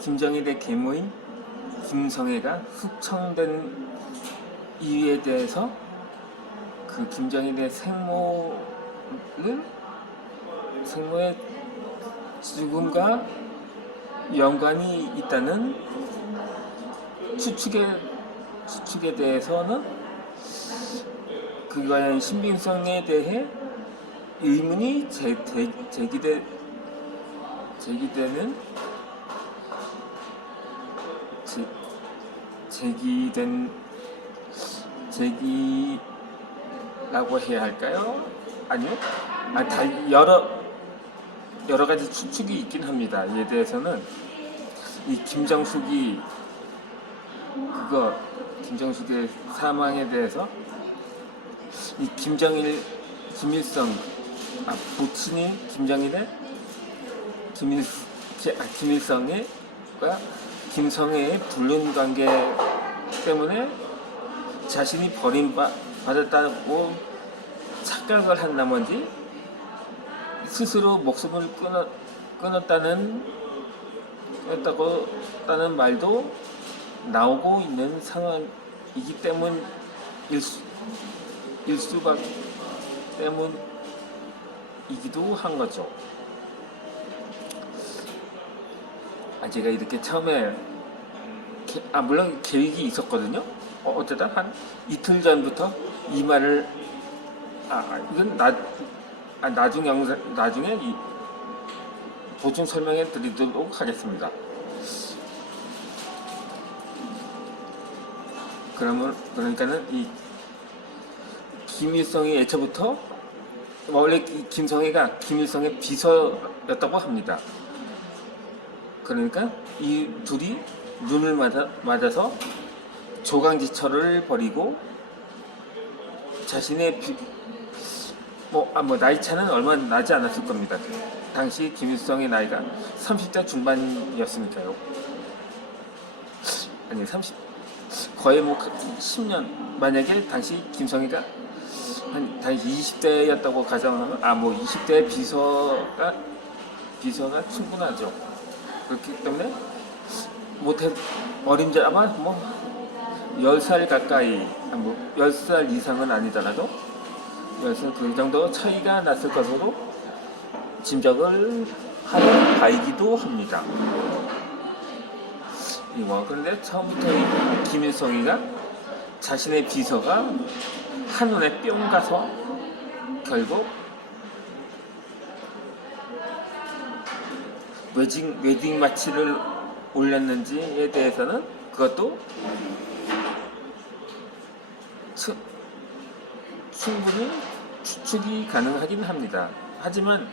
김정일의 계모인 김성애가 숙청된 이유에 대해서 그 김정일의 생모의 죽음과 연관이 있다는 추측에 대해서는 그거의 신빙성에 대해 의문이 제기라고 해야 할까요? 아니요? 여러 가지 추측이 있긴 합니다. 이에 대해서는 이 김정숙의 사망에 대해서 이 김일성 부친이 김일성과 김성애의 불륜 관계 때문에 자신이 버림받았다고 착각을 한 나머지 스스로 목숨을 끊었다는 말도 나오고 있는 상황이기 때문이기도 한 거죠. 제가 이렇게 처음에 물론 계획이 있었거든요. 어쩌다 한 이틀 전부터 이 말을 이건 나중에 보충 설명해 드리도록 하겠습니다. 그러니까는 이 김일성이 애초부터 원래 김성애가 김일성의 비서였다고 합니다. 그러니까 이 둘이 눈을 맞아서 조강지처를 벌이고 자신의 나이 차는 얼마 나지 않았을 겁니다. 당시 김일성의 나이가 30대 중반이었으니까요. 아니 거의 10년, 만약에 당시 김성애가 당시 20대였다고 가정하면 20대 비서가 충분하죠. 그렇기 때문에 어림잡 아마 10살 가까이 10살 이상은 아니더라도 10살 그 정도 차이가 났을 것으로 짐작을 하는 바이기도 합니다. 그런데 처음부터 김일성이가 자신의 비서가 한눈에 뿅 가서 결국 웨딩 마치를 올렸는지에 대해서는 그것도 충분히 추측이 가능하긴 합니다. 하지만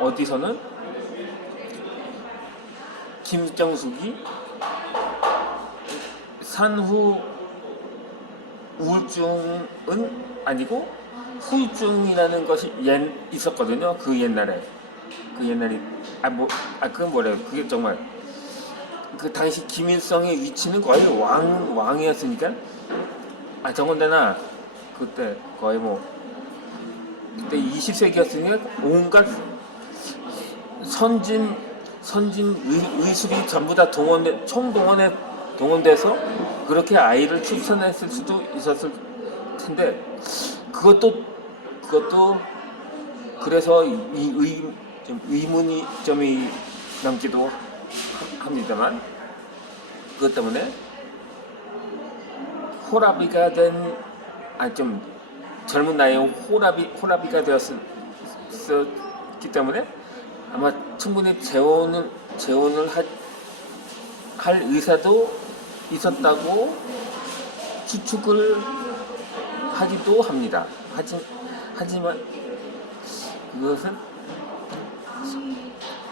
어디서는 김정숙이 산후 우울증은 아니고 후유증이라는 것이 있었거든요. 그 옛날에 그건 뭐래요? 그게 정말 그 당시 김일성의 위치는 거의 왕이었으니까 더군다나 그때 거의 그때 20세기였으니까 온갖 선진 의술이 전부 다 동원돼서 그렇게 아이를 출산했을 수도 있었을 텐데 그것도 그래서 좀 의문이 점이 남기도 합니다만 그것 때문에 호라비가 된 좀 젊은 나이에 호라비가 되었기 때문에 아마 충분히 재혼을 할 의사도 있었다고 추측을 하기도 합니다. 하지만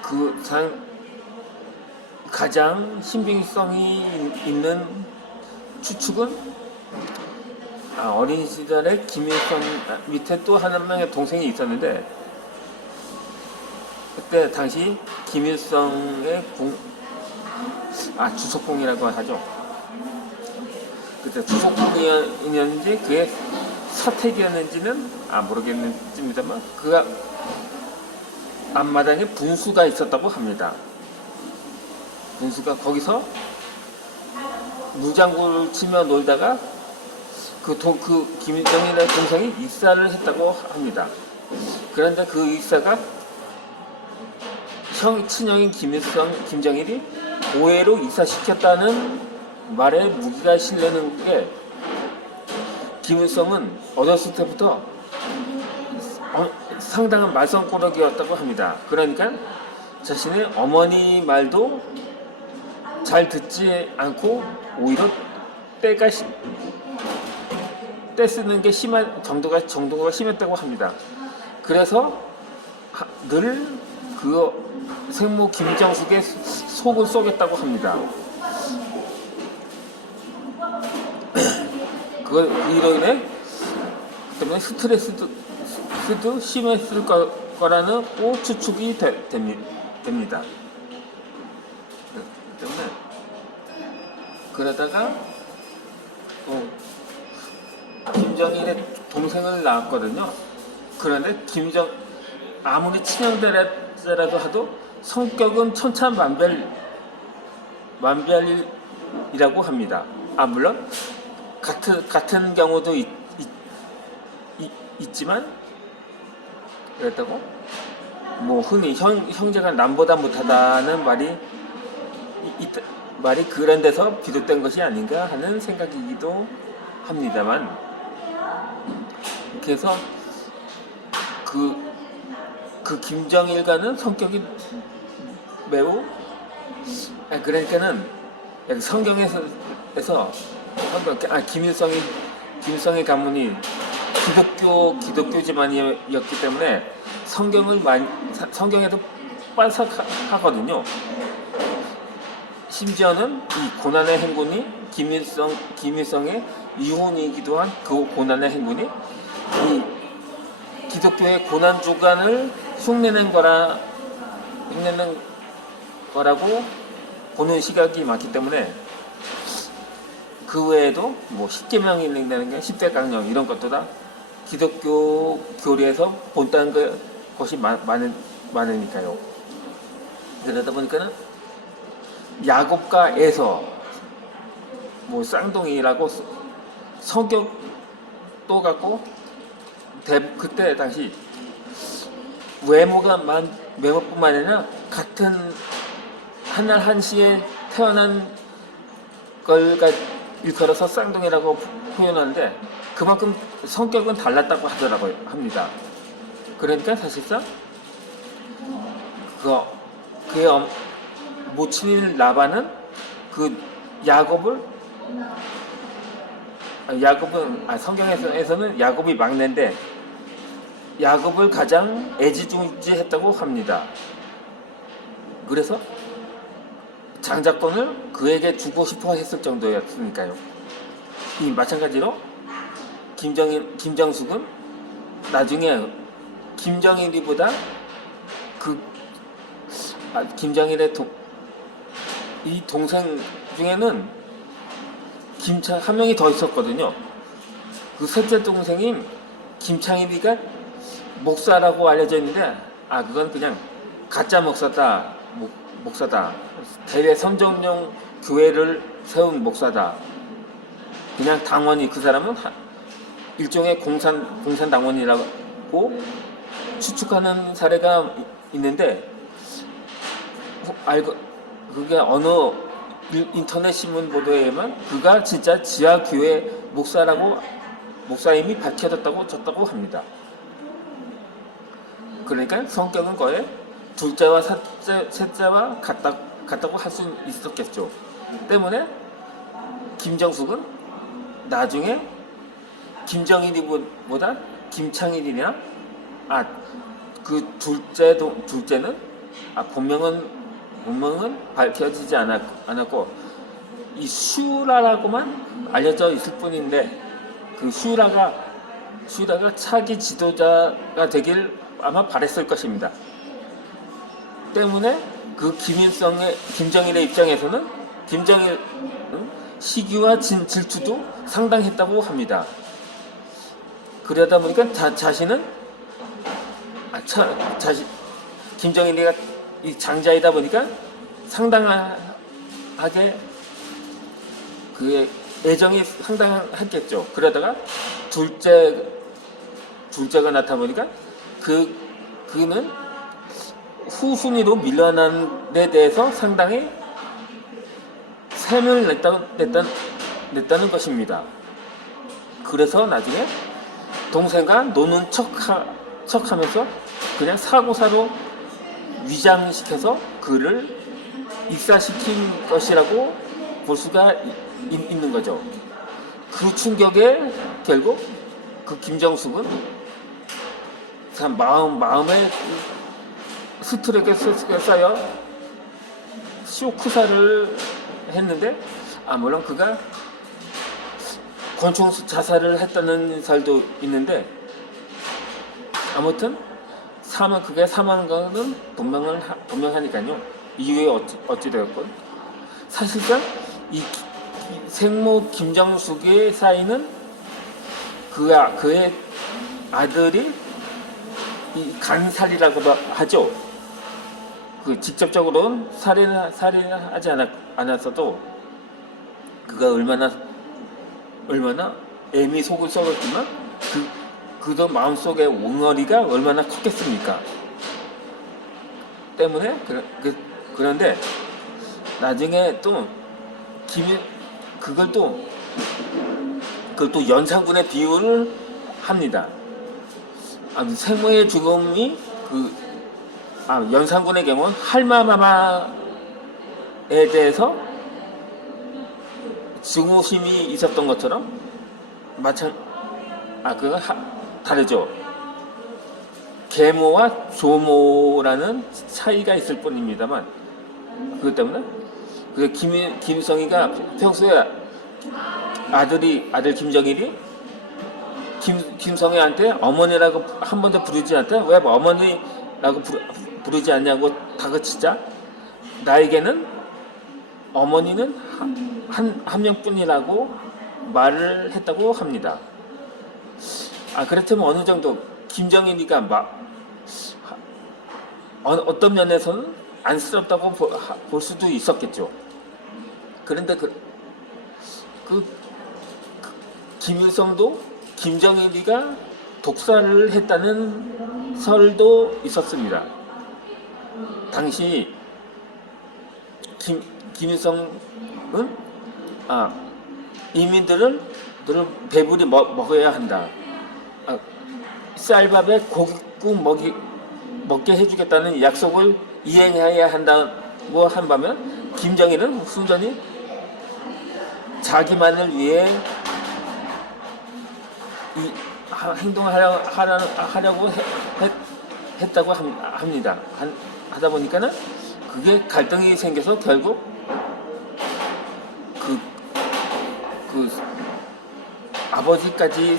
그것은 가장 신빙성이 있는 추측은 어린 시절에 김일성 밑에 또 한 명의 동생이 있었는데 그때 당시 김일성의 주석봉이라고 하죠. 그때 주석봉이었는지 그의 사택이었는지는 모르겠습니다만 그 앞마당에 분수가 있었다고 합니다. 분수가 거기서 무장구를 치며 놀다가 그 김정일의 동생이 익사를 했다고 합니다. 그런데 그 익사가 친형인 김정일이 오해로 익사시켰다는 말에 무기가 실리는 게 김일성은 어렸을 때부터 상당한 말썽꾸러기였다고 합니다. 그러니까 자신의 어머니 말도 잘 듣지 않고 오히려 떼 쓰는 게 심한 정도가 심했다고 합니다. 그래서 늘 그 생모 김정숙의 속을 쏘겠다고 합니다. 이로 인해 때문에 스트레스도 심했을 거라는 추측이 됩니다. 때문에 그러다가 김정일의 동생을 낳았거든요. 그런데 아무리 친형제라도 하도 성격은 천차만별이라고 합니다. 물론 같은 경우도 있지만 그렇다고 흔히 형제가 남보다 못하다는 말이 그런 데서 비롯된 것이 아닌가 하는 생각이기도 합니다만, 그래서 그 김정일과는 성격이 매우 그러니까는 성경에서 김일성의 가문이 기독교 집안이었기 때문에 성경에도 빠삭하거든요. 심지어는 이 고난의 행군이 김일성의 유언이기도 한 그 고난의 행군이 이 기독교의 고난 주간을 흉내낸 거라고 보는 시각이 많기 때문에, 그 외에도 십계명이 있는 게 10대 강령 이런 것도 다 기독교 교리에서 본다는 것이 많으니까요. 그러다 보니까는 야곱과 에서 쌍둥이라고 성격도 같고 그때 당시 외모뿐만 아니라 같은 한날 한시에 태어난 걸가 일컬어서 쌍둥이라고 표현하는데 그만큼 성격은 달랐다고 하더라고요 합니다. 그러니까 사실상 그의 모친인 라반은 그 야곱은 성경에서는 야곱이 막내인데 야곱을 가장 애지중지했다고 합니다. 그래서 장자권을 그에게 주고 싶어 했을 정도였으니까요. 이 마찬가지로 김정숙은 나중에 김정일이보다 김정일의 이 동생 중에는 한 명이 더 있었거든요. 그 셋째 동생인 김창일이가 목사라고 알려져 있는데 그건 그냥 가짜 목사다. 대외 선정용 교회를 세운 목사다. 그냥 당원이, 그 사람은 일종의 공산 당원이라고 추측하는 사례가 있는데, 그게 어느 인터넷 신문 보도에 의하면 그가 진짜 지하교회 목사임이 밝혀졌다고 합니다. 그러니까 성격은 거의 둘째와 셋째와 같다고 할 수 있었겠죠. 때문에 김정숙은 나중에 김정일이보다 김창일이냐 그 둘째는 본명은 밝혀지지 않았고 이 슈라라고만 알려져 있을 뿐인데, 그 슈라가 차기 지도자가 되길 아마 바랬을 것입니다. 때문에 그 김정일의 입장에서는 김정일 시기와 질투도 상당했다고 합니다. 그러다 보니까 자신은 자신 김정일이가 이 장자이다 보니까 상당하게 그 애정이 상당했겠죠. 그러다가 둘째가 나타 보니까 그는 후순위로 밀려난 데 대해서 상당히 세면을 냈다는 것입니다. 그래서 나중에 동생과 노는 척하면서 그냥 사고사로 위장시켜서 그를 입사시킨 것이라고 볼 수가 있는 거죠. 그 충격에 결국 그 김정숙은 참 마음에 스트레스가 쌓여 쇼크사를 했는데, 물론 그가 권총 자살을 했다는 설도 있는데, 아무튼 그게 사망한 거는 분명하니까요. 이유에 어찌되었건 사실상 이 생모 김정숙의 사이는 그의 아들이 이 간살이라고도 하죠. 그 직접적으로는 살인하지 않았어도 그가 얼마나 애미 속을 썩었지만 그도 마음속의 옹알이가 얼마나 컸겠습니까? 때문에 그런데 나중에 또 그걸 또 연산군에 비유를 합니다. 생모의 죽음이 연산군의 경우는 할마마마에 대해서 증오심이 있었던 것처럼 그건 다르죠. 계모와 조모라는 차이가 있을 뿐입니다만, 그것 때문에 김성희가 평소에 아들 김정일이 김성희한테 어머니라고 한 번도 부르지 않대. 왜 어머니라고 부르지 않냐고 다그치자 나에게는 어머니는 한 명뿐이라고 말을 했다고 합니다. 그렇다면 어느 정도 김정일이가 어떤 면에서는 안쓰럽다고 볼 수도 있었겠죠. 그런데 김일성도 김정일이가 독살을 했다는 설도 있었습니다. 당시 김일성은 인민들은 배불리 먹어야 한다. 쌀밥에 고깃국 먹게 해주겠다는 약속을 이행해야 한다고 한 반면, 김정일은 순전히 자기만을 위해 이 행동을 하려고 했다고 합니다. 하다 보니까는 그게 갈등이 생겨서 결국 그 아버지까지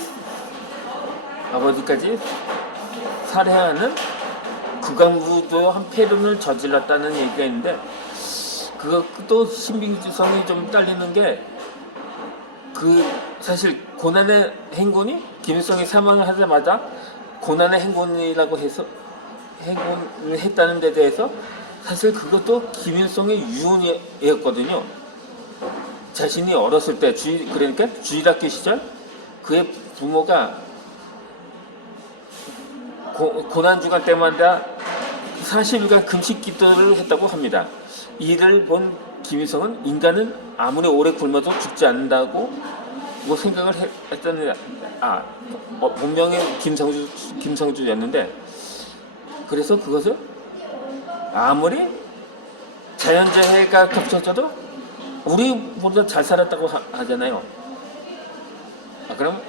살해하는 국방부도 한 폐륜을 저질렀다는 얘기가 있는데, 그것도 신빙성이 좀 딸리는 게, 사실 고난의 행군이 김일성이 사망을 하자마자 고난의 행군이라고 해서 행군을 했다는 데 대해서 사실 그것도 김일성의 유언이었거든요. 자신이 어렸을 때 그러니까 주일학교 시절 그의 부모가 고난주간 때마다 40일간 금식 기도를 했다고 합니다. 이를 본 김일성은 인간은 아무리 오래 굶어도 죽지 않는다고 생각을 했다는, 본명의 김성주였는데, 그래서 그것을 아무리 자연재해가 겹쳐져도 우리보다 잘 살았다고 하잖아요. 그럼